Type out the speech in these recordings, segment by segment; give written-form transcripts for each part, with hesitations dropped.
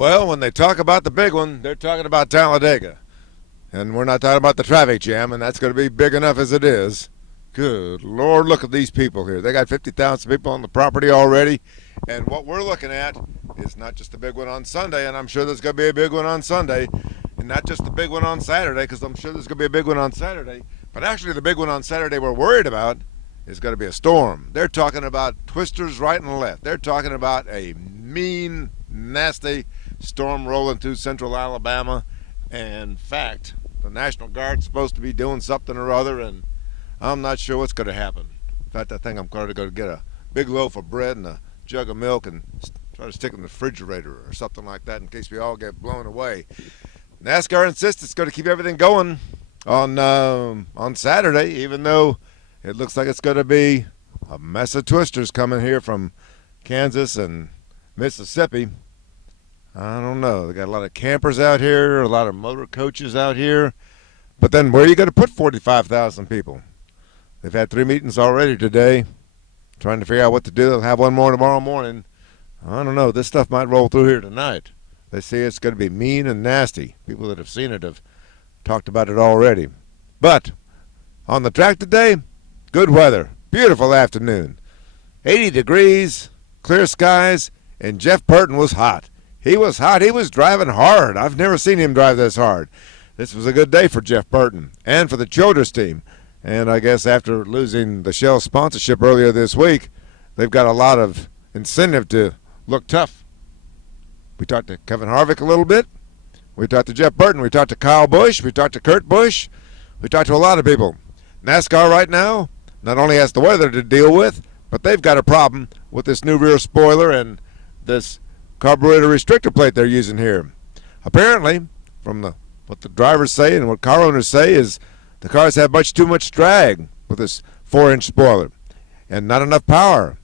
Well, when they talk about the big one, they're talking about Talladega. And we're not talking about the traffic jam, and that's going to be big enough as it is. Good Lord, look at these people here. They got 50,000 people on the property already. And what we're looking at is not just the big one on Sunday, and I'm sure there's going to be a big one on Sunday, and not just the big one on Saturday, because I'm sure there's going to be a big one on Saturday. But actually, the big one on Saturday we're worried about is going to be a storm. They're talking about twisters right and left. They're talking about a mean, nasty storm rolling through central Alabama. And in fact, the National Guard's supposed to be doing something or other, and I'm not sure what's going to happen. In fact, I think I'm going to go get a big loaf of bread and a jug of milk and try to stick it in the refrigerator or something like that in case we all get blown away. NASCAR insists it's going to keep everything going on Saturday, even though it looks like it's going to be a mess of twisters coming here from Kansas and Mississippi. I don't know. They got a lot of campers out here, a lot of motor coaches out here. But then where are you going to put 45,000 people? They've had 3 meetings already today, trying to figure out what to do. They'll have one more tomorrow morning. I don't know. This stuff might roll through here tonight. They say it's going to be mean and nasty. People that have seen it have talked about it already. But on the track today, good weather. Beautiful afternoon. 80 degrees, clear skies, and Jeff Burton was hot. He was hot. He was driving hard. I've never seen him drive this hard. This was a good day for Jeff Burton and for the Childress team. And I guess after losing the Shell sponsorship earlier this week, they've got a lot of incentive to look tough. We talked to Kevin Harvick a little bit. We talked to Jeff Burton. We talked to Kyle Busch. We talked to Kurt Busch. We talked to a lot of people. NASCAR right now not only has the weather to deal with, but they've got a problem with this new rear spoiler and this carburetor restrictor plate they're using here. Apparently, from what the drivers say and what car owners say, is the cars have much too much drag with this 4-inch spoiler and not enough power.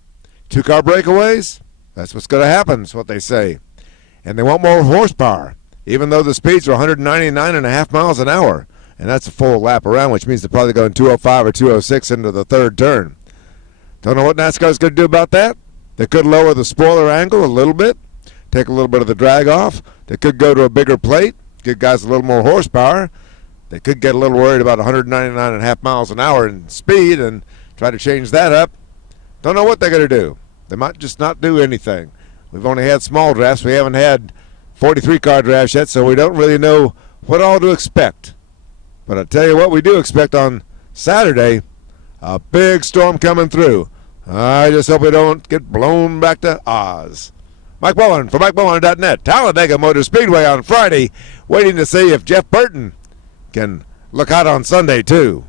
2-car breakaways, that's what's going to happen, is what they say. And they want more horsepower, even though the speeds are 199.5 miles an hour. And that's a full lap around, which means they're probably going 205 or 206 into the third turn. Don't know what NASCAR's going to do about that. They could lower the spoiler angle a little bit, take a little bit of the drag off. They could go to a bigger plate, give guys a little more horsepower. They could get a little worried about 199.5 miles an hour in speed and try to change that up. Don't know what they're going to do. They might just not do anything. We've only had small drafts. We haven't had 43-car drafts yet, so we don't really know what all to expect. But I'll tell you what we do expect on Saturday, a big storm coming through. I just hope we don't get blown back to Oz. Mike Bowen for MikeBowen.net. Talladega Motor Speedway on Friday, waiting to see if Jeff Burton can look hot on Sunday, too.